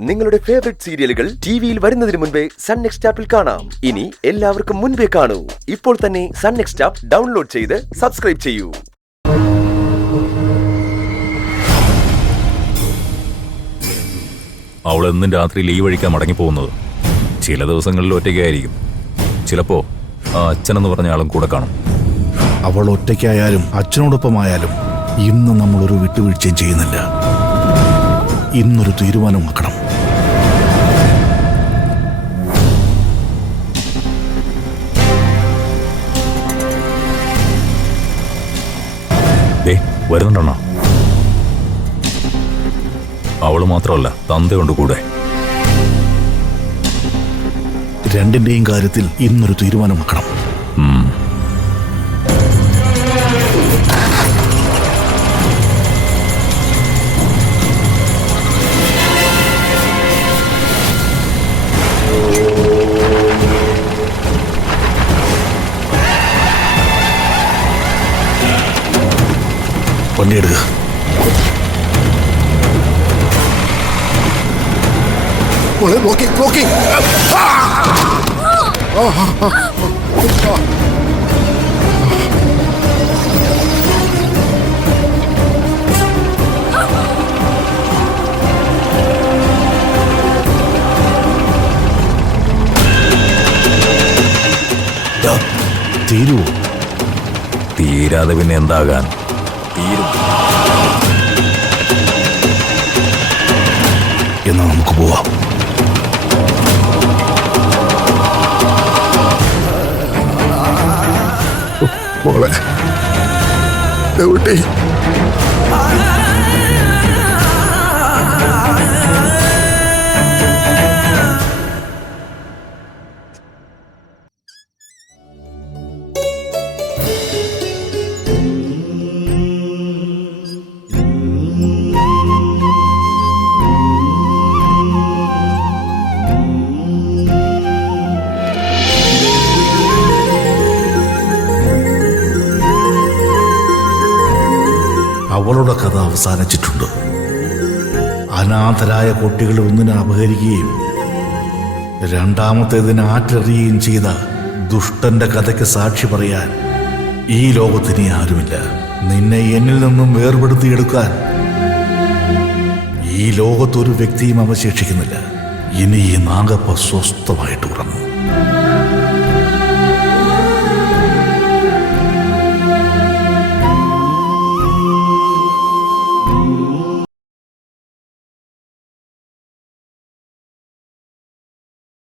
നിങ്ങളുടെ ഫേവറേറ്റ് സീരിയലുകൾ ടിവിയിൽ വരുന്നതിന് മുൻപേ സൺ നെക്സ്റ്റ് ആപ്പിൽ കാണാം. ഇനി എല്ലാവർക്കും മുൻപേ കാണൂ. ഇപ്പോൾ തന്നെ സൺ നെക്സ്റ്റ് ആപ്പ് ഡൗൺലോഡ് ചെയ്ത് സബ്സ്ക്രൈബ് ചെയ്യൂ. അവൾ എന്നും രാത്രി ലീവ് കഴിക്കാൻ മടങ്ങിപ്പോകുന്നത്. ചില ദിവസങ്ങളിൽ ഒറ്റയ്ക്കായിരിക്കും. ചിലപ്പോ ആ അച്ഛനെന്ന് പറഞ്ഞ ആളും കൂടെ കാണും. അവൾ ഒറ്റയ്ക്കായാലും അച്ഛനോടൊപ്പമായാലും ഇന്ന് നമ്മളൊരു വിട്ടുവീഴ്ചയും ചെയ്യുന്നില്ല. ഇന്നൊരു തീരുമാനമാക്കണം. വരുന്നുണ്ടെണ്ണ. അവള് മാത്രമല്ല, തന്തയുണ്ട് കൂടെ. രണ്ടിന്റെയും കാര്യത്തിൽ ഇന്നൊരു തീരുമാനമാക്കണം. പണിയെടുക്കുക. തീരുവോ? തീരാതെ പിന്നെ എന്താകാൻ? തീരും. എന്നാ നമുക്ക് പോവാം. മോളെ കുട്ടി, അവളുടെ കഥ അവസാനിച്ചിട്ടുണ്ട്. അനാഥരായ കുട്ടികളെ ഒന്നിനെ അപഹരിക്കുകയും രണ്ടാമത്തേതിനെ ആറ്റെറിയുകയും ചെയ്ത ദുഷ്ടന്റെ കഥയ്ക്ക് സാക്ഷി പറയാൻ ഈ ലോകത്തിനി ആരുമില്ല. നിന്നെ എന്നിൽ നിന്നും വേർപെടുത്തിയെടുക്കാൻ ഈ ലോകത്തൊരു വ്യക്തിയും അവശേഷിക്കുന്നില്ല. ഇനി ഈ നാഗപ്പ സ്വസ്ഥമായിട്ട് ഉറങ്ങും.